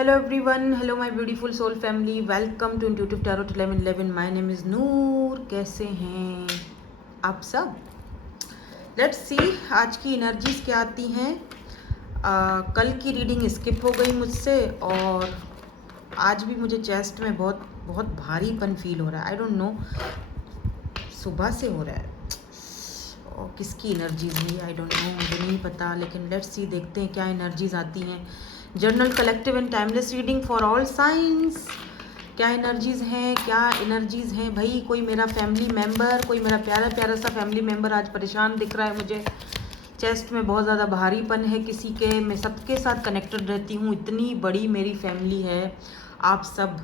Hello everyone, hello my beautiful soul family, welcome to Intuitive Tarot 1111. My name is नूर. कैसे हैं आप सब? Let's see आज की एनर्जीज क्या आती हैं. कल की रीडिंग स्किप हो गई मुझसे और आज भी मुझे चेस्ट में बहुत बहुत भारीपन फील हो रहा है. आई डोंट नो सुबह से हो रहा है और किसकी एनर्जीज हुई आई डोंट नो, मुझे नहीं पता. लेकिन लेट्स सी देखते हैं क्या एनर्जीज आती हैं. Journal collective and timeless reading for all science. क्या एनर्जीज हैं, क्या एनर्जीज हैं भाई. कोई मेरा फैमिली मेम्बर, कोई मेरा प्यारा प्यारा सा फैमिली मेम्बर आज परेशान दिख रहा है मुझे. चेस्ट में बहुत ज़्यादा भारीपन है किसी के. मैं सबके साथ कनेक्टेड रहती हूँ, इतनी बड़ी मेरी फैमिली है. आप सब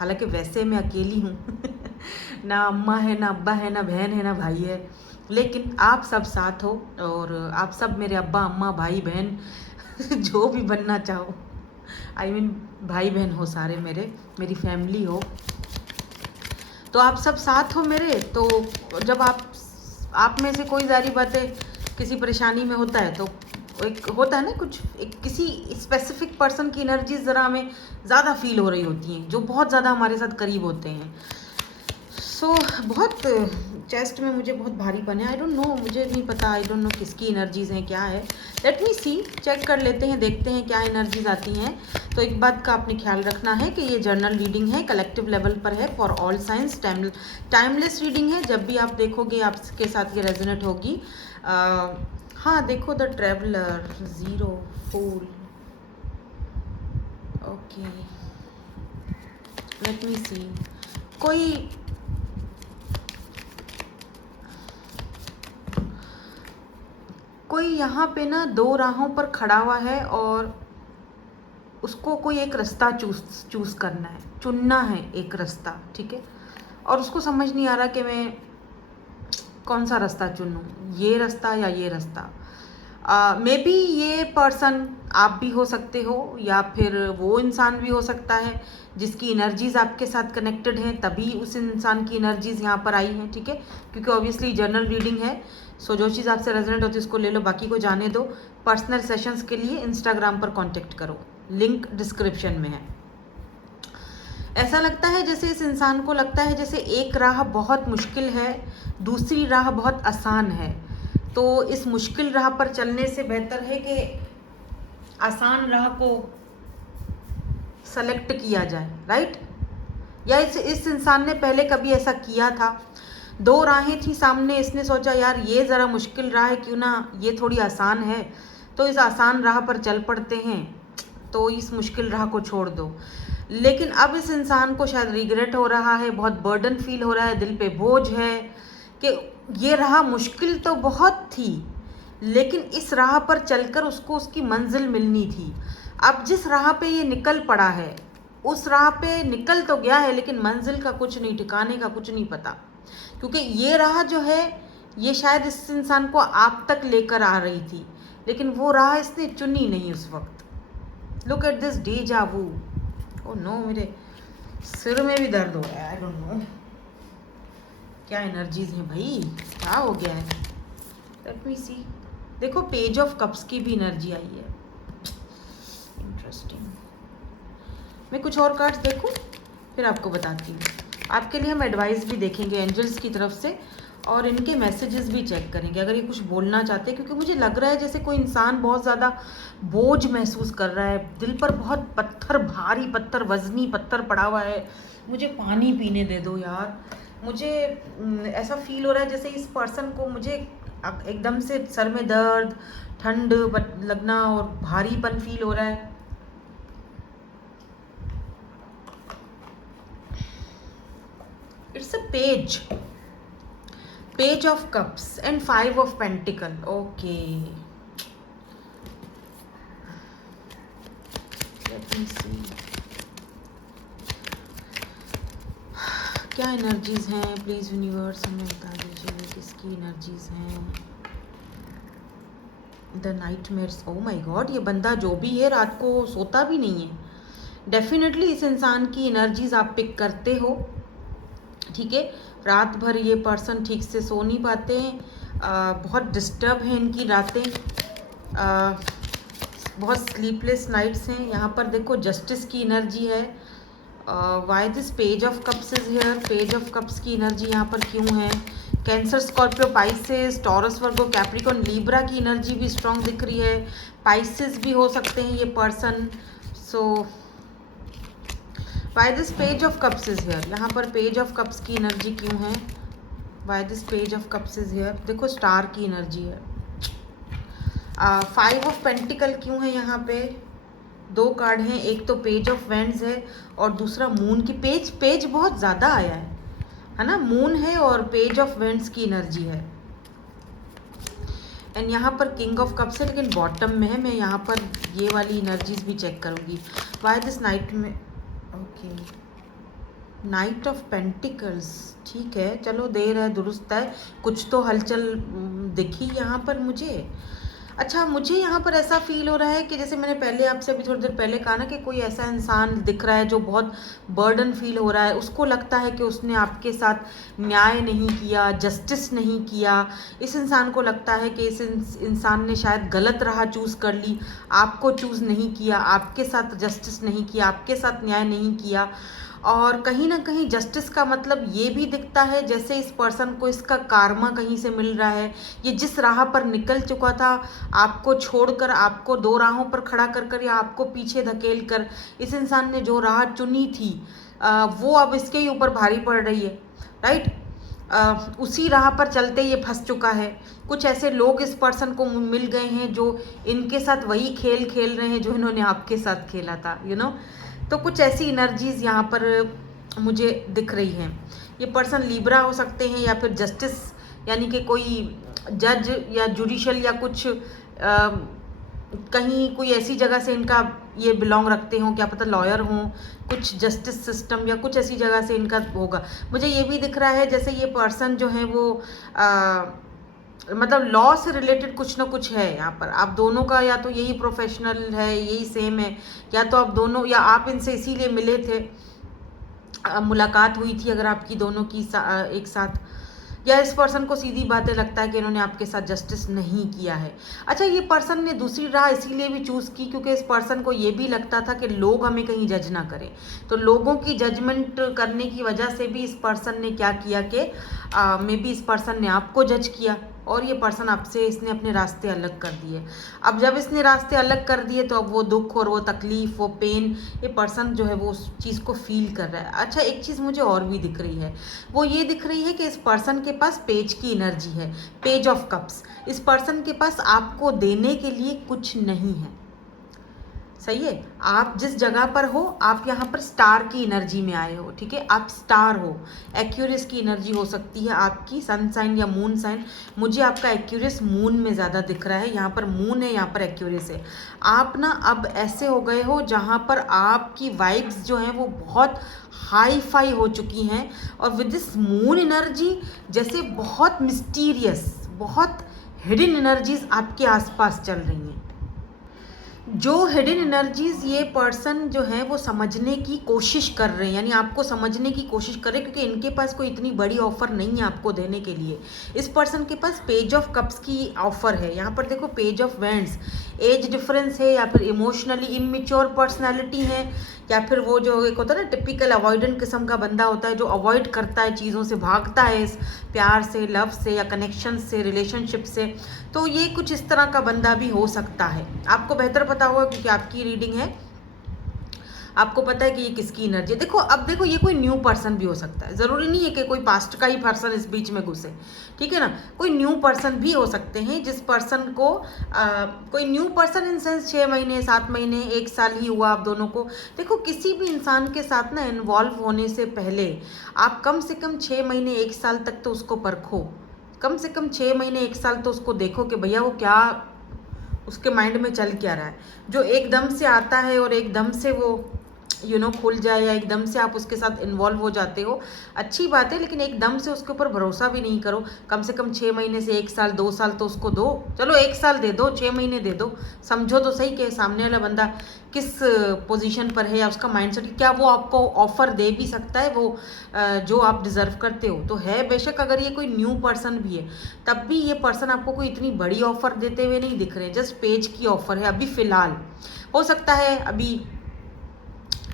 हालांकि वैसे मैं अकेली हूँ ना अम्मा है, ना अब्बा है, ना बहन है, ना भाई है, लेकिन आप सब साथ हो और आप सब मेरे अब्बा अम्मा भाई बहन जो भी बनना चाहो. आई मीन भाई बहन हो सारे मेरी फैमिली हो, तो आप सब साथ हो मेरे. तो जब आप में से कोई जारी बातें किसी परेशानी में होता है तो एक होता है ना कुछ, एक किसी स्पेसिफिक पर्सन की एनर्जीज ज़रा हमें ज़्यादा फील हो रही होती हैं, जो बहुत ज़्यादा हमारे साथ करीब होते हैं. सो बहुत चेस्ट में मुझे बहुत भारीपन है. आई डोंट नो, मुझे नहीं पता, आई डोंट नो किसकी एनर्जीज हैं, क्या है. लेट मी सी, चेक कर लेते हैं, देखते हैं क्या एनर्जीज आती हैं. तो एक बात का आपने ख्याल रखना है कि ये जर्नल रीडिंग है, कलेक्टिव लेवल पर है, for all science, timeless reading है. जब भी आप देखोगे आपके साथ ये रेजोनेट होगी. हाँ देखो, the traveller, zero, fool. Okay, let me see. कोई यहाँ पे ना दो राहों पर खड़ा हुआ है और उसको कोई एक रास्ता चूज करना है, चुनना है एक रास्ता, ठीक है. और उसको समझ नहीं आ रहा कि मैं कौन सा रास्ता चुनूं, ये रास्ता या ये रास्ता. मे बी ये पर्सन आप भी हो सकते हो या फिर वो इंसान भी हो सकता है जिसकी एनर्जीज आपके साथ कनेक्टेड हैं, तभी उस इंसान की एनर्जीज यहाँ पर आई हैं, ठीक है. क्योंकि ऑब्वियसली जर्नल रीडिंग है, सो जो चीज़ आपसे रेजोनेट होती है उसको ले लो, बाकी को जाने दो. पर्सनल सेशंस के लिए इंस्टाग्राम पर कांटेक्ट करो, लिंक डिस्क्रिप्शन में है. ऐसा लगता है जैसे इस इंसान को लगता है जैसे एक राह बहुत मुश्किल है, दूसरी राह बहुत आसान है. तो इस मुश्किल राह पर चलने से बेहतर है कि आसान राह को सेलेक्ट किया जाए, राइट. या इस इंसान ने पहले कभी ऐसा किया था, दो राहें थी सामने, इसने सोचा यार ये ज़रा मुश्किल राह है, क्यों ना ये थोड़ी आसान है, तो इस आसान राह पर चल पड़ते हैं, तो इस मुश्किल राह को छोड़ दो. लेकिन अब इस इंसान को शायद रिग्रेट हो रहा है, बहुत बर्डन फील हो रहा है, दिल पे बोझ है कि ये राह मुश्किल तो बहुत थी, लेकिन इस राह पर चलकर उसको उसकी मंजिल मिलनी थी. अब जिस राह पे ये निकल पड़ा है उस राह पे निकल तो गया है, लेकिन मंजिल का कुछ नहीं, ठिकाने का कुछ नहीं पता. क्योंकि ये राह जो है ये शायद इस इंसान को आप तक लेकर आ रही थी, लेकिन वो राह इसने चुनी नहीं उस वक्त. Look at this deja vu. Oh no, मेरे सिर में भी दर्द हो रहा है. आई डोंट नो क्या एनर्जीज हैं भाई, क्या हो गया है. Let me see. देखो, पेज ऑफ कप्स की भी एनर्जी आई है, इंटरेस्टिंग. मैं कुछ और कार्ड्स देखूं फिर आपको बताती हूँ. आपके लिए हम एडवाइस भी देखेंगे एंजल्स की तरफ से और इनके मैसेजेस भी चेक करेंगे अगर ये कुछ बोलना चाहते हैं. क्योंकि मुझे लग रहा है जैसे कोई इंसान बहुत ज़्यादा बोझ महसूस कर रहा है, दिल पर बहुत पत्थर, भारी पत्थर, वजनी पत्थर पड़ा हुआ है. मुझे पानी पीने दे दो यार. मुझे ऐसा फील हो रहा है जैसे इस पर्सन को मुझे एकदम से सर में दर्द, ठंड लगना और भारीपन फील हो रहा है. It's a page of cups and 5 of pentacle. Okay, let me see क्या एनर्जीज हैं. प्लीज यूनिवर्स हमें बता दीजिए किसकी एनर्जीज हैं. The nightmares. Oh my God, ये बंदा जो भी है रात को सोता भी नहीं है. डेफिनेटली इस इंसान की एनर्जीज आप पिक करते हो, ठीक है. रात भर ये पर्सन ठीक से सो नहीं पाते हैं, बहुत डिस्टर्ब हैं इनकी रातें. बहुत स्लीपलेस नाइट्स हैं। यहाँ पर देखो जस्टिस की एनर्जी है। Why this page of cups is here? Page of cups की एनर्जी यहाँ पर क्यों है? कैंसर, स्कॉर्पियो, पाइसेस, टॉरस, वर्गो, कैप्रिकॉर्न, लीब्रा की एनर्जी भी स्ट्रांग दिख रही है। पाइसेस भी हो सकते हैं ये person. So why this page of cups is here? यहाँ पर पेज ऑफ कप्स की एनर्जी क्यों है? Why this page of cups is here? देखो स्टार की एनर्जी है। 5 ऑफ पेंटिकल क्यों है यहाँ पे? 2 कार्ड हैं, एक तो पेज ऑफ वेंड्स है और दूसरा मून की। पेज बहुत ज़्यादा आया है ना? मून है और पेज ऑफ वेंड्स की एनर्जी है। एंड यहाँ पर किंग ऑफ कप्स है लेकिन बॉटम में है। मैं यहाँ पर ये वाली एनर्जीज भी चेक करूँगी। वाई दिस नाइट में? ओके, नाइट ऑफ पेंटिकल्स, ठीक है, चलो देर है दुरुस्त है, कुछ तो हलचल दिखी यहाँ पर मुझे। अच्छा, मुझे यहाँ पर ऐसा फील हो रहा है कि जैसे मैंने पहले आपसे अभी थोड़ी देर पहले कहा ना कि कोई ऐसा इंसान दिख रहा है जो बहुत बर्डन फील हो रहा है। उसको लगता है कि उसने आपके साथ न्याय नहीं किया, जस्टिस नहीं किया। इस इंसान को लगता है कि इस इंसान ने शायद गलत राह चूज़ कर ली, आपको चूज़ नहीं किया, आपके साथ जस्टिस नहीं किया, आपके साथ न्याय नहीं किया। और कहीं ना कहीं जस्टिस का मतलब ये भी दिखता है जैसे इस पर्सन को इसका कार्मा कहीं से मिल रहा है। ये जिस राह पर निकल चुका था, आपको छोड़कर, आपको 2 राहों पर खड़ा कर या आपको पीछे धकेल कर इस इंसान ने जो राह चुनी थी वो अब इसके ही ऊपर भारी पड़ रही है, राइट? उसी राह पर चलते ये फंस चुका है। कुछ ऐसे लोग इस पर्सन को मिल गए हैं जो इनके साथ वही खेल खेल रहे हैं जो इन्होंने आपके साथ खेला था, तो कुछ ऐसी एनर्जीज यहाँ पर मुझे दिख रही हैं। ये पर्सन लीब्रा हो सकते हैं या फिर जस्टिस, यानी कि कोई जज या जुडिशल या कुछ कहीं कोई ऐसी जगह से इनका ये बिलोंग रखते हों, क्या पता लॉयर हों, कुछ जस्टिस सिस्टम या कुछ ऐसी जगह से इनका होगा। मुझे ये भी दिख रहा है जैसे ये पर्सन जो है वो मतलब लॉ से रिलेटेड कुछ ना कुछ है यहाँ पर। आप दोनों का या तो यही प्रोफेशनल है, यही सेम है, या तो आप दोनों, या आप इनसे इसीलिए मिले थे, मुलाकात हुई थी अगर आपकी दोनों की एक साथ, या इस पर्सन को सीधी बातें लगता है कि इन्होंने आपके साथ जस्टिस नहीं किया है। अच्छा, ये पर्सन ने दूसरी राह इसीलिए भी चूज़ की क्योंकि इस पर्सन को ये भी लगता था कि लोग हमें कहीं जज ना करें। तो लोगों की जजमेंट करने की वजह से भी इस पर्सन ने क्या किया कि मे बी इस पर्सन ने आपको जज किया और ये पर्सन आपसे, इसने अपने रास्ते अलग कर दिए। अब जब इसने रास्ते अलग कर दिए तो अब वो दुख और वो तकलीफ, वो पेन, ये पर्सन जो है वो उस चीज़ को फील कर रहा है। अच्छा, एक चीज़ मुझे और भी दिख रही है, वो ये दिख रही है कि इस पर्सन के पास पेज की एनर्जी है, पेज ऑफ कप्स। इस पर्सन के पास आपको देने के लिए कुछ नहीं है, सही है? आप जिस जगह पर हो, आप यहाँ पर स्टार की एनर्जी में आए हो, ठीक है? आप स्टार हो, एक्यूरियस की एनर्जी हो सकती है आपकी, सन साइन या मून साइन। मुझे आपका एक्यूरियस मून में ज़्यादा दिख रहा है। यहाँ पर मून है, यहाँ पर एक्यूरियस है। आप ना अब ऐसे हो गए हो जहाँ पर आपकी वाइब्स जो हैं वो बहुत हाई फाई हो चुकी हैं, और विद दिस मून एनर्जी जैसे बहुत मिस्टीरियस, बहुत हिडन एनर्जीज आपके आसपास चल रही हैं। जो हिडन एनर्जीज ये पर्सन जो है वो समझने की कोशिश कर रहे हैं, यानी आपको समझने की कोशिश कर रहे हैं, क्योंकि इनके पास कोई इतनी बड़ी ऑफर नहीं है आपको देने के लिए। इस पर्सन के पास पेज ऑफ कप्स की ऑफर है। यहाँ पर देखो page of vends, age difference है, या फिर इमोशनली इमेच्योर पर्सनैलिटी है, या फिर वो जो एक होता है ना टिपिकल अवॉइडेंट किस्म का बंदा होता है जो अवॉइड करता है चीज़ों से, भागता है इस प्यार से, लव से या कनेक्शन से, रिलेशनशिप से। तो ये कुछ इस तरह का बंदा भी हो सकता है। आपको बेहतर पता होगा क्योंकि आपकी रीडिंग है, आपको पता है कि ये किसकी एनर्जी है। देखो, अब देखो, ये कोई न्यू पर्सन भी हो सकता है, ज़रूरी नहीं है कि कोई पास्ट का ही पर्सन इस बीच में घुसे, ठीक है ना? कोई न्यू पर्सन भी हो सकते हैं जिस पर्सन को कोई न्यू पर्सन इन सेंस 6 महीने, 7 महीने, 1 साल ही हुआ आप दोनों को। देखो, किसी भी इंसान के साथ ना इन्वॉल्व होने से पहले आप कम से कम 6 महीने, 1 साल तक तो उसको परखो। कम से कम 6 महीने, 1 साल तो उसको देखो कि भैया वो क्या, उसके माइंड में चल क्या रहा है। जो एकदम से आता है और एकदम से वो खुल जाए या एकदम से आप उसके साथ इन्वॉल्व हो जाते हो, अच्छी बात है, लेकिन एकदम से उसके ऊपर भरोसा भी नहीं करो। कम से कम 6 महीने से 1 साल 2 साल तो उसको दो। चलो 1 साल दे दो, 6 महीने दे दो, समझो तो सही कि सामने वाला बंदा किस पोजीशन पर है या उसका माइंडसेट, क्या वो आपको ऑफर दे भी सकता है वो जो आप डिजर्व करते हो। तो है बेशक, अगर ये कोई न्यू पर्सन भी है तब भी ये पर्सन आपको कोई इतनी बड़ी ऑफर देते हुए नहीं दिख रहे, जस्ट पेज की ऑफर है अभी फिलहाल। हो सकता है अभी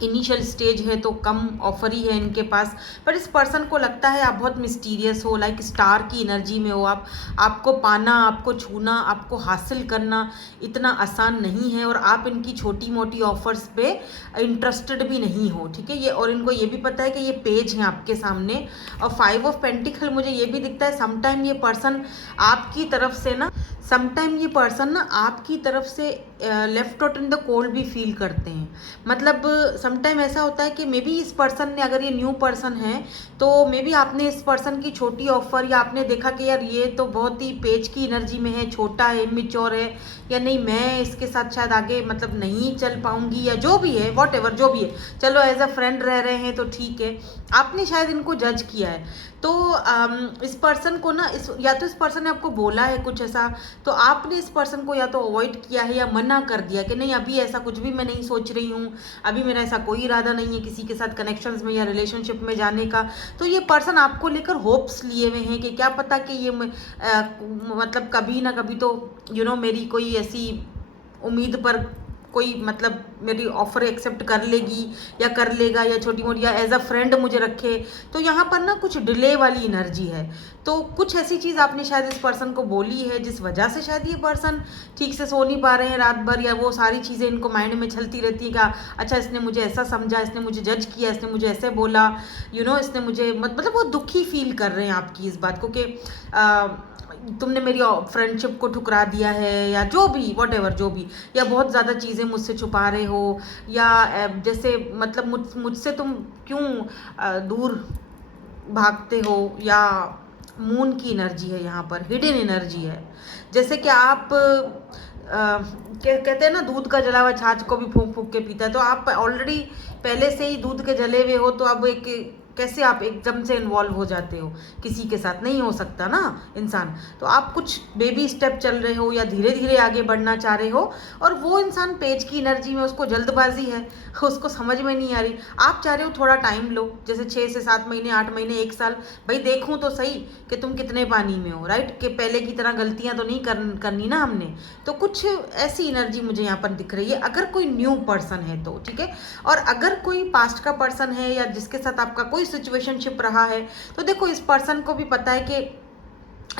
इनिशियल स्टेज है तो कम ऑफर ही है इनके पास, पर इस पर्सन को लगता है आप बहुत मिस्टीरियस हो, लाइक स्टार की एनर्जी में हो आप। आपको पाना, आपको छूना, आपको हासिल करना इतना आसान नहीं है, और आप इनकी छोटी मोटी ऑफर्स पे इंटरेस्टेड भी नहीं हो, ठीक है ये। और इनको ये भी पता है कि ये पेज है आपके सामने, और 5 ऑफ पेंटिकल मुझे ये भी दिखता है समटाइम ये पर्सन आपकी तरफ से ना, समटाइम ये पर्सन ना आपकी तरफ से left out in the cold भी फील करते हैं। मतलब समटाइम ऐसा होता है कि मे बी इस पर्सन ने, अगर ये न्यू पर्सन है तो मे बी आपने इस पर्सन की छोटी ऑफर, या आपने देखा कि यार ये तो बहुत ही पेज की एनर्जी में है, छोटा है, इमेच्योर है, या नहीं मैं इसके साथ शायद आगे मतलब नहीं चल पाऊंगी, या जो भी है, वॉट एवर जो भी है, चलो एज अ फ्रेंड रह रहे हैं तो ठीक है। आपने शायद इनको जज किया है। तो इस पर्सन को ना, या तो इस पर्सन ने आपको बोला है कुछ ऐसा, तो आपने इस पर्सन को या तो अवॉइड किया है या मना कर दिया कि नहीं अभी ऐसा कुछ भी मैं नहीं सोच रही हूँ, अभी मेरा ऐसा कोई इरादा नहीं है किसी के साथ कनेक्शंस में या रिलेशनशिप में जाने का। तो ये पर्सन आपको लेकर होप्स लिए हुए हैं कि क्या पता कि ये मतलब कभी ना कभी तो मेरी कोई ऐसी उम्मीद पर कोई मतलब मेरी ऑफर एक्सेप्ट कर लेगी या कर लेगा, या छोटी मोटी, या एज अ फ्रेंड मुझे रखे। तो यहाँ पर ना कुछ डिले वाली एनर्जी है। तो कुछ ऐसी चीज़ आपने शायद इस पर्सन को बोली है जिस वजह से शायद ये पर्सन ठीक से सो नहीं पा रहे हैं रात भर, या वो सारी चीज़ें इनको माइंड में चलती रहती है कि अच्छा इसने मुझे ऐसा समझा, इसने मुझे जज किया, इसने मुझे ऐसे बोला, इसने मुझे मतलब वो दुखी फील कर रहे हैं आपकी इस बात को कि तुमने मेरी फ्रेंडशिप को ठुकरा दिया है, या जो भी वॉट एवर जो भी, या बहुत ज़्यादा चीज़ें मुझसे छुपा रहे हो, या जैसे मतलब मुझसे तुम क्यों दूर भागते हो, या मून की एनर्जी है यहाँ पर, हिडन एनर्जी है। जैसे कि आप कहते हैं ना दूध का जला हुआ छाछ को भी फूंक फूंक के पीता है, तो आप ऑलरेडी पहले से ही दूध के जले हुए हो, तो अब एक कैसे आप एकदम से इन्वॉल्व हो जाते हो किसी के साथ, नहीं हो सकता ना इंसान। तो आप कुछ बेबी स्टेप चल रहे हो या धीरे धीरे आगे बढ़ना चाह रहे हो, और वो इंसान पेज की एनर्जी में, उसको जल्दबाजी है, उसको समझ में नहीं आ रही। आप चाह रहे हो थोड़ा टाइम लो, जैसे 6 से 7 महीने, 8 महीने, 1 साल, भाई देखूं तो सही कि तुम कितने पानी में हो, राइट, कि पहले की तरह गलतियां तो नहीं करनी ना हमने। तो कुछ ऐसी एनर्जी मुझे यहाँ पर दिख रही है, अगर कोई न्यू पर्सन है तो ठीक है। और अगर कोई पास्ट का पर्सन है या जिसके साथ आपका कोई सिचुएशनशिप रहा है, तो देखो इस पर्सन को भी पता है कि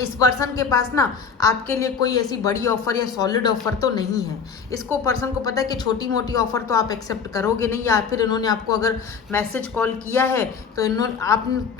इस पर्सन के पास ना आपके लिए कोई ऐसी बड़ी ऑफर या सॉलिड ऑफर तो नहीं है। इसको पर्सन को पता है कि छोटी मोटी ऑफर तो आप एक्सेप्ट करोगे नहीं, या फिर इन्होंने आपको अगर मैसेज कॉल किया है तो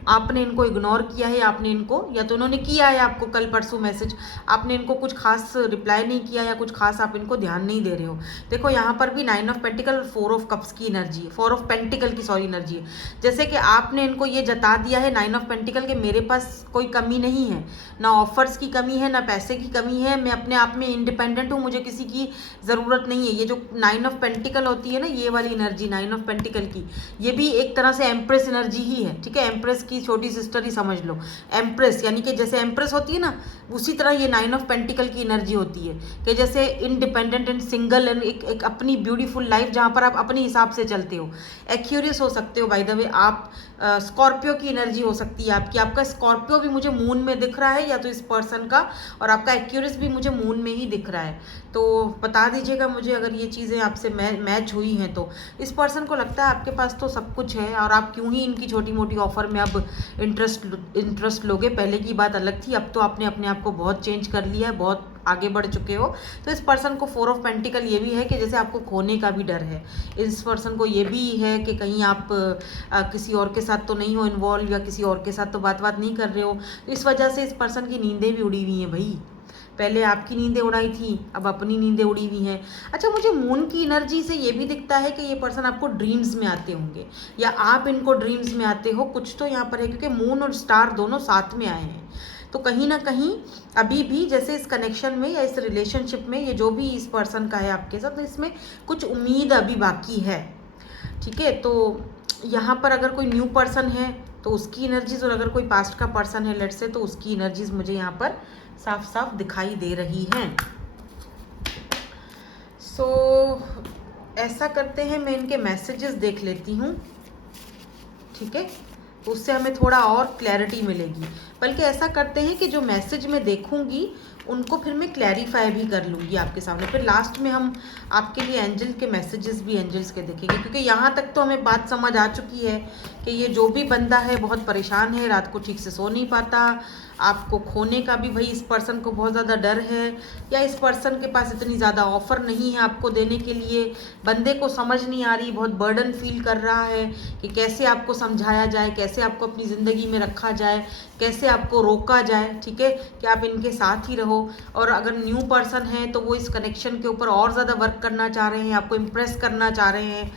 आपने इनको इग्नोर किया है, आपने इनको, या तो इन्होंने किया है आपको कल परसों मैसेज, आपने इनको कुछ खास रिप्लाई नहीं किया, या कुछ खास आप इनको ध्यान नहीं दे रहे हो। देखो यहाँ पर भी 9 ऑफ पेंटिकल और 4 ऑफ कप्स की एनर्जी है, 4 ऑफ पेंटिकल की सॉरी एनर्जी है। जैसे कि आपने इनको ये जता दिया है 9 ऑफ पेंटिकल के मेरे पास कोई कमी नहीं है, ना ऑफर्स की कमी है, ना पैसे की कमी है, मैं अपने आप में इंडिपेंडेंट हूँ, मुझे किसी की ज़रूरत नहीं है। ये जो 9 ऑफ पेंटिकल होती है ना, ये वाली एनर्जी 9 ऑफ पेंटिकल की, ये भी एक तरह से एम्प्रेस एनर्जी ही है, ठीक है, एम्प्रेस की छोटी सिस्टर ही समझ लो। एम्प्रेस यानी कि जैसे एम्प्रेस होती है ना, उसी तरह ये 9 ऑफ पेंटिकल की एनर्जी होती है कि जैसे इंडिपेंडेंट एंड सिंगल एंड एक अपनी ब्यूटीफुल लाइफ जहाँ पर आप अपने हिसाब से चलते हो, एक्यूरियस हो सकते हो। बाय द वे आप स्कॉर्पियो की एनर्जी हो सकती है आपकी, आपका स्कॉर्पियो भी मुझे मून में दिख रहा है, या तो इस पर्सन का, और आपका एक्यूरेस भी मुझे मून में ही दिख रहा है। तो बता दीजिएगा मुझे अगर ये चीज़ें आपसे मैच हुई हैं। तो इस पर्सन को लगता है आपके पास तो सब कुछ है, और आप क्यों ही इनकी छोटी मोटी ऑफर में अब इंटरेस्ट लोगे। पहले की बात अलग थी, अब तो आपने अपने आप को बहुत चेंज कर लिया है, बहुत आगे बढ़ चुके हो। तो इस पर्सन को 4 ऑफ पेंटिकल ये भी है कि जैसे आपको खोने का भी डर है, इस पर्सन को ये भी है कि कहीं आप किसी और के साथ तो नहीं हो इन्वॉल्व, या किसी और के साथ तो बात नहीं कर रहे हो। तो इस वजह से इस पर्सन की नींदें भी उड़ी हुई हैं भाई, पहले आपकी नींदें उड़ाई थी, अब अपनी नींदें उड़ी हुई हैं। अच्छा, मुझे मून की एनर्जी से ये भी दिखता है कि ये पर्सन आपको ड्रीम्स में आते होंगे, या आप इनको ड्रीम्स में आते हो, कुछ तो यहाँ पर है, क्योंकि मून और स्टार दोनों साथ में आए हैं। तो कहीं ना कहीं अभी भी जैसे इस कनेक्शन में या इस रिलेशनशिप में, ये जो भी इस पर्सन का है आपके साथ, तो इसमें कुछ उम्मीद अभी बाकी है। ठीक है, तो यहाँ पर अगर कोई न्यू पर्सन है तो उसकी एनर्जीज, और अगर कोई पास्ट का पर्सन है लेट्स से, तो उसकी एनर्जीज मुझे यहाँ पर साफ साफ दिखाई दे रही हैं। सो ऐसा करते हैं, मैं इनके मैसेजेस देख लेती हूँ, ठीक है, तो उससे हमें थोड़ा और क्लैरिटी मिलेगी। बल्कि ऐसा करते हैं कि जो मैसेज मैं देखूंगी उनको फिर मैं क्लैरिफाई भी कर लूँगी आपके सामने, फिर लास्ट में हम आपके लिए एंजल के मैसेजेस भी एंजल्स के देखेंगे, क्योंकि यहाँ तक तो हमें बात समझ आ चुकी है कि ये जो भी बंदा है बहुत परेशान है, रात को ठीक से सो नहीं पाता, आपको खोने का भी भाई इस पर्सन को बहुत ज़्यादा डर है, या इस पर्सन के पास इतनी ज़्यादा ऑफ़र नहीं है आपको देने के लिए, बंदे को समझ नहीं आ रही, बहुत बर्डन फील कर रहा है कि कैसे आपको समझाया जाए, कैसे आपको अपनी ज़िंदगी में रखा जाए, कैसे आपको रोका जाए, ठीक है, कि आप इनके साथ ही रहो। और अगर न्यू पर्सन है तो वो इस कनेक्शन के ऊपर और ज़्यादा वर्क करना चाह रहे हैं, आपको इम्प्रेस करना चाह रहे हैं,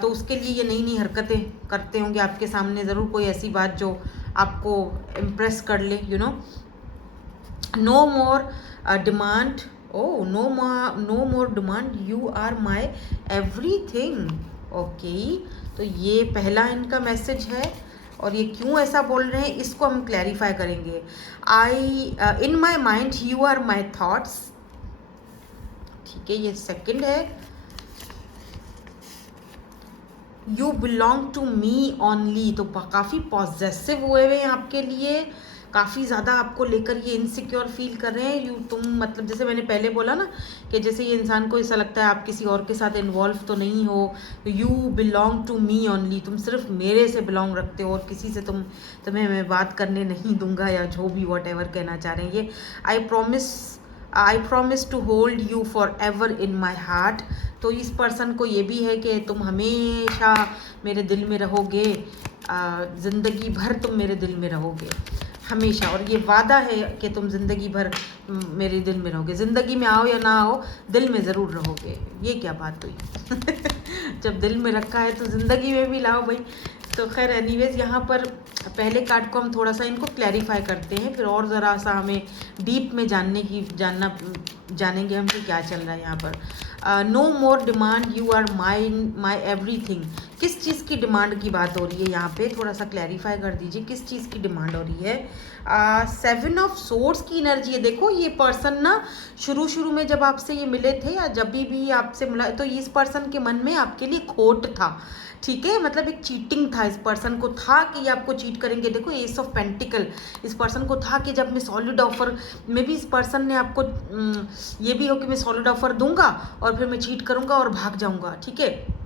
तो उसके लिए ये नई नई हरकतें करते होंगे आपके सामने, ज़रूर कोई ऐसी बात जो आपको इम्प्रेस कर ले, you know. No more demand, oh no more demand, you are my everything. Okay, तो ये पहला इनका मैसेज है, और ये क्यों ऐसा बोल रहे हैं इसको हम क्लैरिफाई करेंगे। In my mind you are my thoughts, ठीक है, ये सेकंड है। You belong to me only, तो काफ़ी पॉजेसिव हुए हैं आपके लिए, काफ़ी ज़्यादा आपको लेकर ये इनसिक्योर फील कर रहे हैं। तुम मतलब जैसे मैंने पहले बोला ना कि जैसे ये इंसान को ऐसा लगता है आप किसी और के साथ इन्वॉल्व तो नहीं हो। You belong to me only, तुम सिर्फ मेरे से बिलोंग रखते हो और किसी से तुम्हें मैं बात करने नहीं दूंगा, या जो भी वॉट एवर कहना चाह रहे हैं ये। I promise to hold you forever in my heart, तो इस पर्सन को ये भी है कि तुम हमेशा मेरे दिल में रहोगे, ज़िंदगी भर तुम मेरे दिल में रहोगे हमेशा, और ये वादा है कि तुम ज़िंदगी भर मेरे दिल में रहोगे, ज़िंदगी में आओ या ना आओ दिल में ज़रूर रहोगे। ये क्या बात हुई जब दिल में रखा है तो ज़िंदगी में भी लाओ भाई। तो खैर एनीवेज, यहाँ पर पहले कार्ड को हम थोड़ा सा इनको क्लैरिफाई करते हैं, फिर और ज़रा सा हमें डीप में जानेंगे हम कि क्या चल रहा है यहाँ पर। No more demand, you are my everything, किस चीज़ की डिमांड की बात हो रही है यहाँ पे, थोड़ा सा क्लैरिफाई कर दीजिए किस चीज़ की डिमांड हो रही है। 7 ऑफ सोर्ड्स की एनर्जी है। देखो ये पर्सन ना शुरू में जब आपसे ये मिले थे या जब भी आपसे मिला, तो इस पर्सन के मन में आपके लिए खोट था, ठीक है, मतलब एक चीटिंग था, इस पर्सन को था कि ये आपको चीट करेंगे। देखो एस ऑफ पेंटिकल, इस पर्सन को था कि जब मैं सॉलिड ऑफर में भी इस पर्सन ने आपको ये भी हो कि मैं सॉलिड ऑफर दूंगा और फिर मैं चीट करूंगा और भाग जाऊंगा, ठीक है।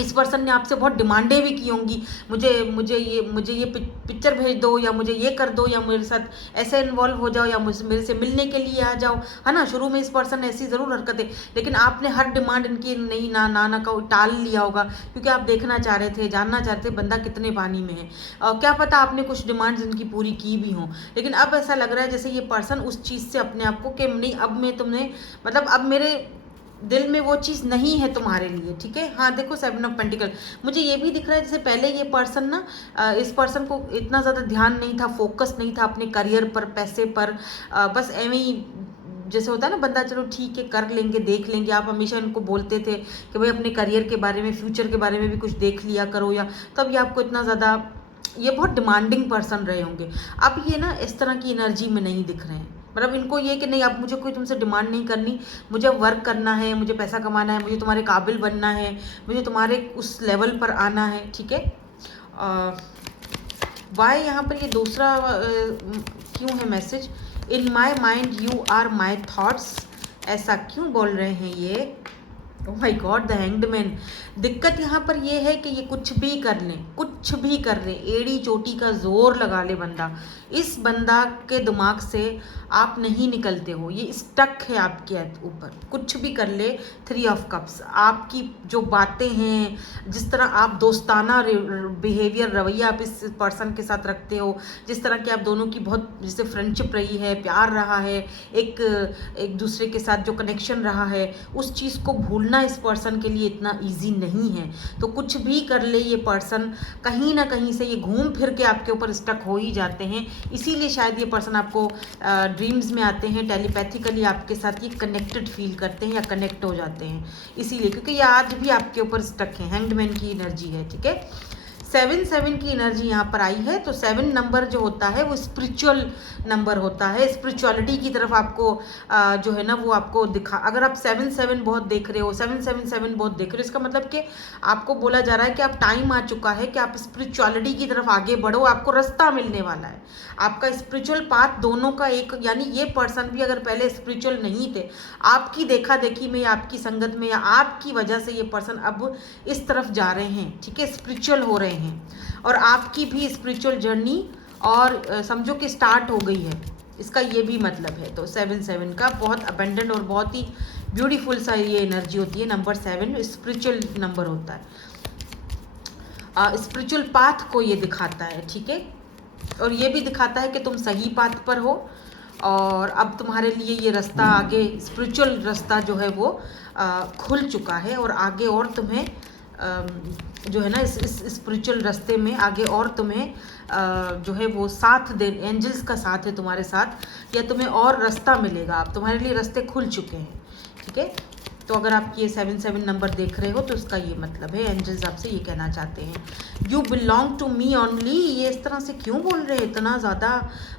इस पर्सन ने आपसे बहुत डिमांडें भी की होंगी, मुझे ये पिक्चर भेज दो, या मुझे ये कर दो, या मेरे साथ ऐसे इन्वॉल्व हो जाओ, या मेरे से मिलने के लिए आ जाओ, है ना। शुरू में इस पर्सन ने ऐसी ज़रूर हरकतें, लेकिन आपने हर डिमांड इनकी नहीं ना का टाल लिया होगा, क्योंकि आप देखना चाह रहे थे, जानना चाहते थे बंदा कितने पानी में है। क्या पता आपने कुछ डिमांड्स इनकी पूरी की भी हों, लेकिन अब ऐसा लग रहा है जैसे ये पर्सन उस चीज़ से अपने आप को कि नहीं, अब मैं तुमने मतलब अब मेरे दिल में वो चीज़ नहीं है तुम्हारे लिए, ठीक है। हाँ देखो 7 ऑफ पेंटिकल मुझे ये भी दिख रहा है, जैसे पहले ये पर्सन ना इस पर्सन को इतना ज़्यादा ध्यान नहीं था, फोकस नहीं था अपने करियर पर, पैसे पर, बस एवं ही जैसे होता है ना बंदा, चलो ठीक है कर लेंगे, देख लेंगे। आप हमेशा इनको बोलते थे कि भाई अपने करियर के बारे में, फ्यूचर के बारे में भी कुछ देख लिया करो, या तब ये आपको इतना ज़्यादा, ये बहुत डिमांडिंग पर्सन रहे होंगे। अब ये ना इस तरह की एनर्जी में नहीं दिख रहे हैं, मतलब इनको ये कि नहीं अब मुझे कोई तुमसे डिमांड नहीं करनी, मुझे वर्क करना है, मुझे पैसा कमाना है, मुझे तुम्हारे काबिल बनना है, मुझे तुम्हारे उस लेवल पर आना है, ठीक है। वाई यहाँ पर ये दूसरा क्यों है message, in my mind you are my thoughts, ऐसा क्यों बोल रहे हैं ये। Oh my God, the hanged man. दिक्कत यहाँ पर ये है कि ये कुछ भी कर लें, कुछ भी कर लें, एड़ी चोटी का जोर लगा ले बंदा, इस बंदा के दिमाग से आप नहीं निकलते हो, ये स्टक है आपके ऊपर, कुछ भी कर ले। 3 ऑफ कप्स, आपकी जो बातें हैं, जिस तरह आप दोस्ताना बिहेवियर, रवैया आप इस पर्सन के साथ रखते हो, जिस तरह की आप दोनों की बहुत जैसे फ्रेंडशिप रही है, प्यार रहा है, एक दूसरे के साथ जो कनेक्शन रहा है, उस चीज़ को भूलना बनना इस पर्सन के लिए इतना इजी नहीं है। तो कुछ भी कर ले ये पर्सन, कहीं ना कहीं से ये घूम फिर के आपके ऊपर स्टक हो ही जाते हैं। इसीलिए शायद ये पर्सन आपको ड्रीम्स में आते हैं, टेलीपैथिकली आपके साथ ये कनेक्टेड फील करते हैं या कनेक्ट हो जाते हैं, इसीलिए, क्योंकि ये आज भी आपके ऊपर स्टक है। हैंग्ड की एनर्जी है, ठीक है। 7 की एनर्जी यहाँ पर आई है। तो 7 नंबर जो होता है वो स्पिरिचुअल नंबर होता है। स्पिरिचुअलिटी की तरफ आपको जो है ना वो आपको दिखा, अगर आप 7 बहुत देख रहे हो, 7 बहुत देख रहे हो, इसका मतलब कि आपको बोला जा रहा है कि आप टाइम आ चुका है कि आप स्पिरिचुअलिटी की तरफ आगे बढ़ो, आपको रास्ता मिलने वाला है। आपका स्पिरिचुअल पाथ दोनों का एक, यानी ये पर्सन भी अगर पहले स्पिरिचुअल नहीं थे, आपकी देखा देखी में, आपकी संगत में या आपकी वजह से ये पर्सन अब इस तरफ जा रहे हैं, ठीक है, स्पिरिचुअल हो रहे हैं। और आपकी भी स्पिरिचुअल जर्नी और समझो कि स्टार्ट हो गई है, इसका ये भी मतलब है। तो 7 का बहुत अबेंडेंट और बहुत ही ब्यूटीफुल सा ये एनर्जी होती है। नंबर 7 स्पिरिचुअल नंबर होता है, स्पिरिचुअल पाथ को ये दिखाता है, ठीक है। और ये भी दिखाता है कि तुम सही पाथ पर हो और अब तुम्हारे लिए ये रास्ता आगे, स्पिरिचुअल रास्ता जो है वो खुल चुका है और आगे और तुम्हें जो है ना इस स्पिरिचुअल रास्ते में आगे और तुम्हें जो है वो साथ दे, एंजल्स का साथ है तुम्हारे साथ, या तुम्हें और रास्ता मिलेगा। अब तुम्हारे लिए रास्ते खुल चुके हैं, ठीक है। तो अगर आप ये 7 नंबर देख रहे हो तो इसका ये मतलब है, एंजल्स आपसे ये कहना चाहते हैं you belong to me only. ये इस तरह से क्यों बोल रहे हैं, इतना ज़्यादा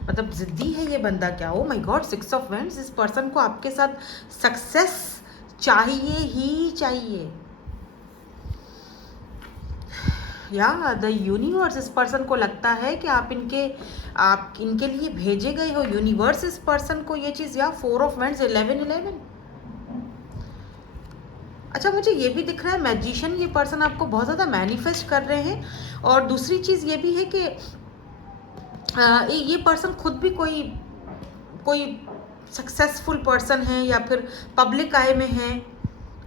मतलब ज़िद्दी है ये बंदा क्या? Oh my God, 6 of wands. इस पर्सन को आपके साथ सक्सेस चाहिए ही चाहिए, या द यूनिवर्स, इस पर्सन को लगता है कि आप इनके लिए भेजे गए हो। यूनिवर्स इस पर्सन को ये चीज़, या 4 ऑफ वैंड्स, 11। अच्छा, मुझे ये भी दिख रहा है मैजिशियन, ये पर्सन आपको बहुत ज़्यादा मैनिफेस्ट कर रहे हैं। और दूसरी चीज़ ये भी है कि ये पर्सन खुद भी कोई सक्सेसफुल पर्सन है या फिर पब्लिक आई में है।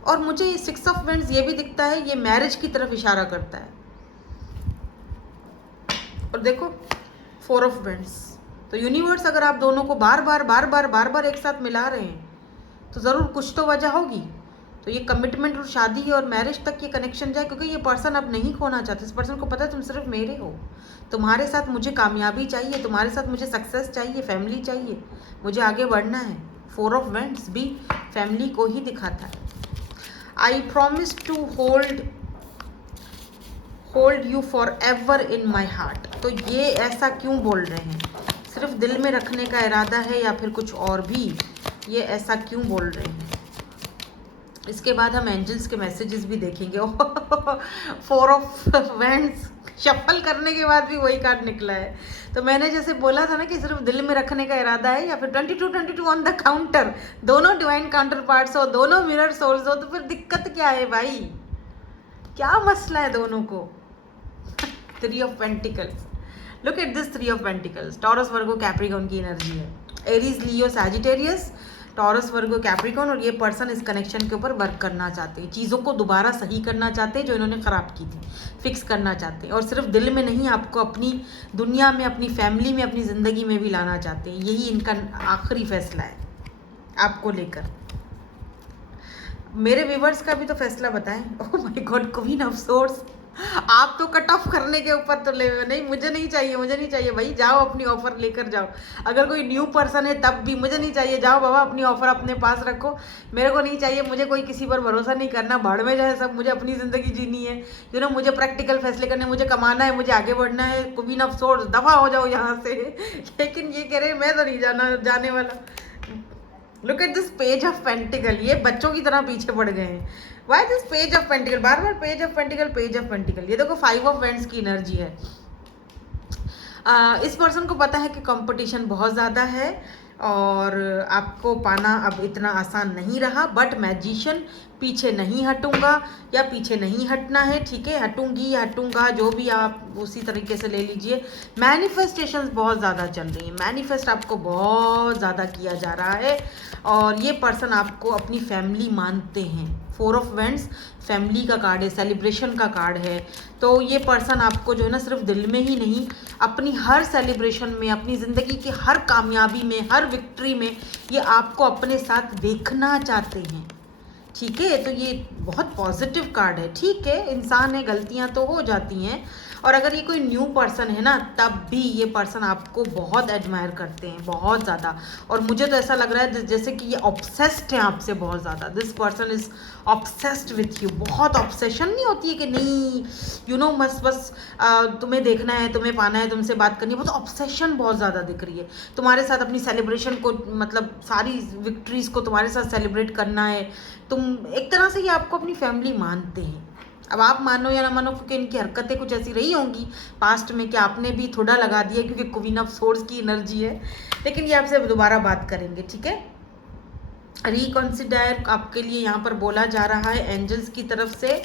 और मुझे 6 ऑफ वैंड्स ये भी दिखता है, ये मैरिज की तरफ इशारा करता है। और देखो 4 ऑफ वैंड्स, तो यूनिवर्स अगर आप दोनों को बार बार एक साथ मिला रहे हैं तो ज़रूर कुछ तो वजह होगी। तो ये कमिटमेंट और शादी और मैरिज तक ये कनेक्शन जाए, क्योंकि ये पर्सन अब नहीं खोना चाहते। इस पर्सन को पता है तुम सिर्फ मेरे हो, तुम्हारे साथ मुझे कामयाबी चाहिए, तुम्हारे साथ मुझे सक्सेस चाहिए, फैमिली चाहिए, मुझे आगे बढ़ना है। 4 ऑफ वैंड्स भी फैमिली को ही दिखाता है। I promise to hold you forever in my heart. तो ये ऐसा क्यों बोल रहे हैं? सिर्फ दिल में रखने का इरादा है या फिर कुछ और भी? ये ऐसा क्यों बोल रहे हैं? इसके बाद हम एंजल्स के मैसेजेस भी देखेंगे। 4 ऑफ वैंड्स शफल करने के बाद भी वही कार्ड निकला है। तो मैंने जैसे बोला था ना कि सिर्फ दिल में रखने का इरादा है, या फिर 22 ऑन द काउंटर, दोनों डिवाइन काउंटर पार्ट्स हो, दोनों मिरर सोल्स हो, तो फिर दिक्कत क्या है भाई? क्या मसला है दोनों को? 3 of pentacles, look at this 3 of pentacles. Taurus, Virgo, Capricorn की एनर्जी है। एरीज, लियो, सैजिटेरियस, टॉरस, वर्गो, कैप्रिकॉर्न। और ये पर्सन इस कनेक्शन के ऊपर वर्क करना चाहते हैं, चीज़ों को दोबारा सही करना चाहते हैं जो इन्होंने ख़राब की थी, फिक्स करना चाहते हैं। और सिर्फ दिल में नहीं, आपको अपनी दुनिया में, अपनी फैमिली में, अपनी ज़िंदगी में भी लाना चाहते हैं। यही इनका आखिरी फैसला है आपको लेकर। मेरे व्यूवर्स का भी तो फैसला बताएं। ओह my God, queen of swords, आप तो कट ऑफ करने के ऊपर तो ले, नहीं मुझे नहीं चाहिए भाई, जाओ अपनी ऑफर लेकर जाओ। अगर कोई न्यू पर्सन है तब भी मुझे नहीं चाहिए, जाओ बाबा अपनी ऑफर अपने पास रखो, मेरे को नहीं चाहिए, मुझे कोई किसी पर भरोसा नहीं करना, भाड़ में जाए सब, मुझे अपनी ज़िंदगी जीनी है, मुझे प्रैक्टिकल फैसले करने, मुझे कमाना है, मुझे आगे बढ़ना है। क्वीन ऑफ सोर्ड्स, दफ़ा हो जाओ यहाँ से। लेकिन ये कह रहे मैं तो नहीं जाने वाला। Look at this page of pentacle, ये बच्चों की तरह पीछे पड़ गए हैं। Why this page of pentacle, bar bar page of pentacle. ये देखो 5 ऑफ वैंड्स की एनर्जी है। इस पर्सन को पता है कि कंपटीशन बहुत ज़्यादा है और आपको पाना अब इतना आसान नहीं रहा, बट मैजिशियन पीछे नहीं हटूंगा या पीछे नहीं हटना है, ठीक है, हटूंगी हटूंगा, जो भी आप उसी तरीके से ले लीजिए। मैनिफेस्टेशंस बहुत ज़्यादा चल रही हैं, मैनिफेस्ट आपको बहुत ज़्यादा किया जा रहा है और ये पर्सन आपको अपनी फैमिली मानते हैं। 4 ऑफ वैंड्स फैमिली का कार्ड है, सेलिब्रेशन का कार्ड है। तो ये पर्सन आपको जो है ना सिर्फ दिल में ही नहीं, अपनी हर सेलिब्रेशन में, अपनी ज़िंदगी की हर कामयाबी में, हर विक्ट्री में ये आपको अपने साथ देखना चाहते हैं। ठीक है, तो ये बहुत पॉजिटिव कार्ड है। ठीक है, इंसान है, गलतियां तो हो जाती हैं, और अगर ये कोई न्यू पर्सन है ना, तब भी ये पर्सन आपको बहुत एडमायर करते हैं, बहुत ज़्यादा। और मुझे तो ऐसा लग रहा है जैसे कि ये ऑब्सेस्ड है आपसे बहुत ज़्यादा। This person is obsessed with you. बहुत ऑब्सेशन नहीं होती है कि नहीं बस बस तुम्हें देखना है, तुम्हें पाना है, तुमसे बात करनी है, वो तो ऑब्सेशन बहुत ज़्यादा दिख रही है। तुम्हारे साथ अपनी सेलिब्रेशन को, मतलब सारी विक्ट्रीज को तुम्हारे साथ सेलिब्रेट करना है। तुम एक तरह से ये आपको अपनी फैमिली मानते हैं। अब आप मानो या ना मानो, क्योंकि इनकी हरकतें कुछ ऐसी रही होंगी पास्ट में कि आपने भी थोड़ा लगा दिया, क्योंकि क्वीन ऑफ सोर्स की एनर्जी है। लेकिन ये आपसे दोबारा बात करेंगे, ठीक है। रिकॉन्सिडर आपके लिए यहाँ पर बोला जा रहा है एंजल्स की तरफ से,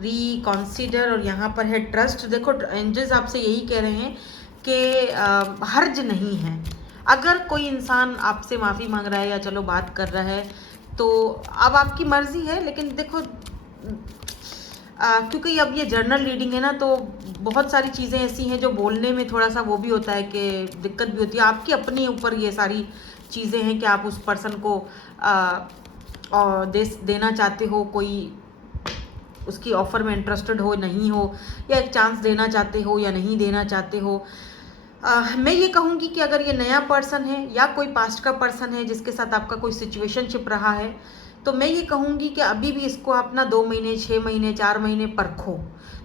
रिकॉन्सिडर, और यहाँ पर है ट्रस्ट। देखो, एंजल्स आपसे यही कह रहे हैं कि हर्ज नहीं है। अगर कोई इंसान आपसे माफ़ी मांग रहा है या चलो बात कर रहा है, तो अब आपकी मर्जी है। लेकिन देखो, क्योंकि अब ये जर्नल रीडिंग है ना, तो बहुत सारी चीज़ें ऐसी हैं जो बोलने में थोड़ा सा वो भी होता है कि दिक्कत भी होती है। आपके अपने ऊपर ये सारी चीज़ें हैं कि आप उस पर्सन को देना चाहते हो, कोई उसकी ऑफ़र में इंटरेस्टेड हो नहीं हो, या एक चांस देना चाहते हो या नहीं देना चाहते हो। मैं ये कहूँगी कि अगर ये नया पर्सन है या कोई पास्ट का पर्सन है जिसके साथ आपका कोई सिचुएशनशिप रहा है, तो मैं ये कहूँगी कि अभी भी इसको आप ना 2 महीने, 6 महीने, 4 महीने परखो,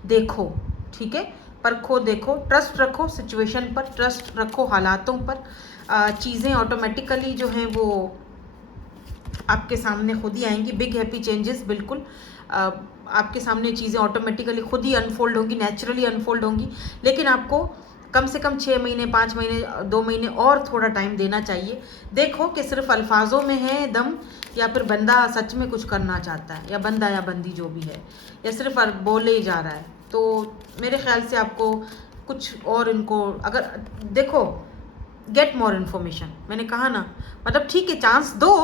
देखो, ठीक है। परखो, देखो, ट्रस्ट रखो सिचुएशन पर, ट्रस्ट रखो हालातों पर। चीज़ें ऑटोमेटिकली जो हैं वो आपके सामने खुद ही आएंगी। बिग हैप्पी चेंजेस, बिल्कुल आपके सामने चीज़ें ऑटोमेटिकली खुद ही अनफोल्ड होंगी, नेचुरली अनफोल्ड होंगी। लेकिन आपको कम से कम 6 महीने, 5 महीने, 2 महीने और थोड़ा टाइम देना चाहिए। देखो कि सिर्फ अल्फाजों में है दम, या फिर बंदा सच में कुछ करना चाहता है, या बंदा या बंदी जो भी है, या सिर्फ बोले ही जा रहा है। तो मेरे ख्याल से आपको कुछ और इनको, अगर देखो, गेट मोर इन्फॉर्मेशन, मैंने कहा ना, मतलब ठीक है, चांस दो,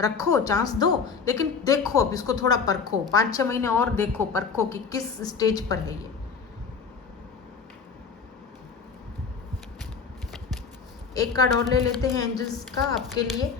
रखो, चांस दो, लेकिन देखो, अब इसको थोड़ा परखो, 5-6 महीने और देखो, परखो कि किस स्टेज पर है ये। एक कार्ड और ले लेते हैं एंजल्स का आपके लिए,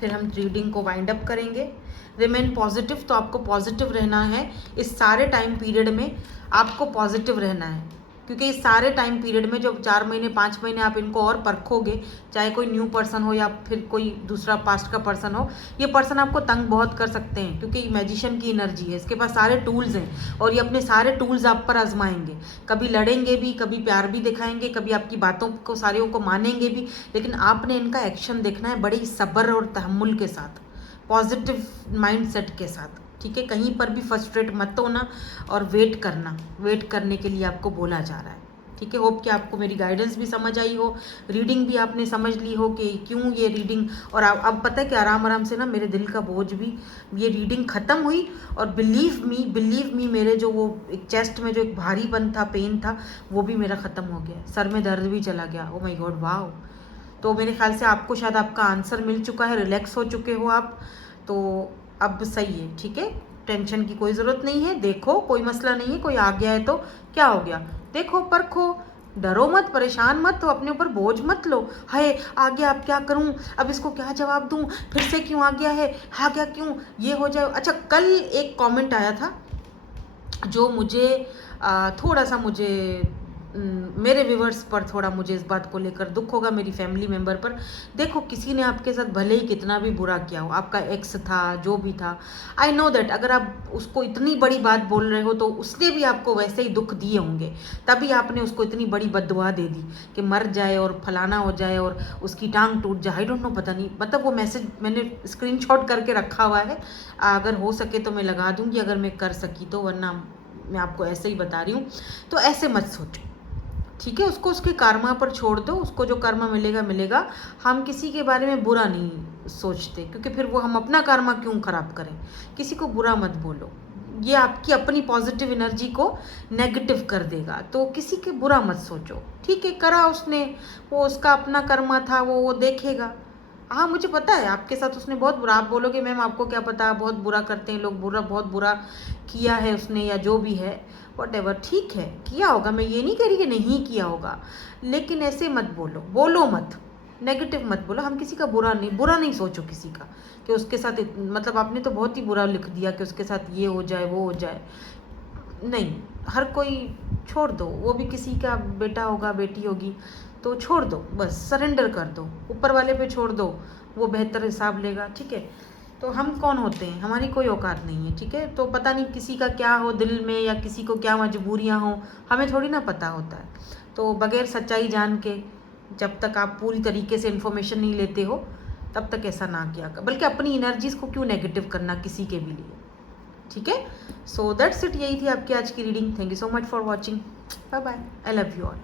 फिर हम रीडिंग को वाइंड अप करेंगे। रिमेन पॉजिटिव, तो आपको पॉजिटिव रहना है इस सारे टाइम पीरियड में, आपको पॉजिटिव रहना है, क्योंकि इस सारे टाइम पीरियड में जो 4 महीने, 5 महीने आप इनको और परखोगे, चाहे कोई न्यू पर्सन हो या फिर कोई दूसरा पास्ट का पर्सन हो, ये पर्सन आपको तंग बहुत कर सकते हैं, क्योंकि मैजिशियन की एनर्जी है, इसके पास सारे टूल्स हैं, और ये अपने सारे टूल्स आप पर आजमाएंगे। कभी लड़ेंगे भी, कभी प्यार भी दिखाएंगे, कभी आपकी बातों को, सारियों को मानेंगे भी, लेकिन आपने इनका एक्शन देखना है बड़े सब्र और तहम्मुल के साथ, पॉजिटिव माइंडसेट के साथ, ठीक है। कहीं पर भी फ्रस्ट्रेट मत होना, और वेट करना, वेट करने के लिए आपको बोला जा रहा है, ठीक है। होप कि आपको मेरी गाइडेंस भी समझ आई हो, रीडिंग भी आपने समझ ली हो कि क्यों ये रीडिंग, और अब पता है कि आराम आराम से ना मेरे दिल का बोझ भी, ये रीडिंग ख़त्म हुई, और बिलीव मी, मेरे जो वो एक चेस्ट में जो एक भारीपन था, पेन था, वो भी मेरा ख़त्म हो गया, सर में दर्द भी चला गया। ओ माय गॉड, वाह। तो मेरे ख्याल से आपको शायद आपका आंसर मिल चुका है, रिलैक्स हो चुके हो आप, तो अब सही है, ठीक है। टेंशन की कोई ज़रूरत नहीं है। देखो, कोई मसला नहीं है, कोई आ गया है तो क्या हो गया, देखो, परखो, डरो मत, परेशान मत, तो अपने ऊपर बोझ मत लो। हाय, आ गया, अब क्या करूं, अब इसको क्या जवाब दूं, फिर से क्यों आ गया है, हाँ क्या क्यों ये हो जाए। अच्छा, कल एक कमेंट आया था जो मुझे थोड़ा सा, मुझे मेरे व्यूवर्स पर थोड़ा मुझे इस बात को लेकर दुख होगा, मेरी फैमिली मेम्बर पर। देखो, किसी ने आपके साथ भले ही कितना भी बुरा किया हो, आपका एक्स था, जो भी था, आई नो दैट, अगर आप उसको इतनी बड़ी बात बोल रहे हो तो उसने भी आपको वैसे ही दुख दिए होंगे, तभी आपने उसको इतनी बड़ी बद्दुआ दे दी कि मर जाए और फलाना हो जाए और उसकी टांग टूट जाए। आई डोंट नो, पता नहीं, मतलब वो मैसेज मैंने स्क्रीनशॉट करके रखा हुआ है, अगर हो सके तो मैं लगा दूंगी, अगर मैं कर सकी तो, वरना मैं आपको ऐसे ही बता रही हूँ। तो ऐसे मत सोचो, ठीक है। उसको उसके कर्मा पर छोड़ दो, उसको जो कर्मा मिलेगा मिलेगा। हम किसी के बारे में बुरा नहीं सोचते, क्योंकि फिर वो हम अपना कर्मा क्यों खराब करें। किसी को बुरा मत बोलो, ये आपकी अपनी पॉजिटिव एनर्जी को नेगेटिव कर देगा, तो किसी के बुरा मत सोचो, ठीक है। करा उसने, वो उसका अपना कर्मा था, वो देखेगा। हाँ, मुझे पता है आपके साथ उसने बहुत बुरा, आप बोलोगे मैम आपको क्या पता, बहुत बुरा करते हैं लोग, बुरा, बहुत बुरा किया है उसने, या जो भी है, वॉटेवर, ठीक है, किया होगा, मैं ये नहीं कह रही कि नहीं किया होगा, लेकिन ऐसे मत बोलो, बोलो मत, नेगेटिव मत बोलो, हम किसी का बुरा नहीं सोचो किसी का कि उसके साथ मतलब आपने तो बहुत ही बुरा लिख दिया कि उसके साथ ये हो जाए वो हो जाए। नहीं, हर कोई छोड़ दो, वो भी किसी का बेटा होगा बेटी होगी, तो छोड़ दो, बस सरेंडर कर दो, ऊपर वाले पे छोड़ दो, वो बेहतर हिसाब लेगा, ठीक है। तो हम कौन होते हैं, हमारी कोई औकात नहीं है, ठीक है। तो पता नहीं किसी का क्या हो दिल में या किसी को क्या मजबूरियां हो, हमें थोड़ी ना पता होता है। तो बगैर सच्चाई जान के जब तक आप पूरी तरीके से इन्फॉर्मेशन नहीं लेते हो तब तक ऐसा ना किया, बल्कि अपनी एनर्जीज को क्यों नेगेटिव करना किसी के भी लिए, ठीक है। सो दैट्स इट, यही थी आपकी आज की reading. Thank you so much for watching, bye bye, I love you all.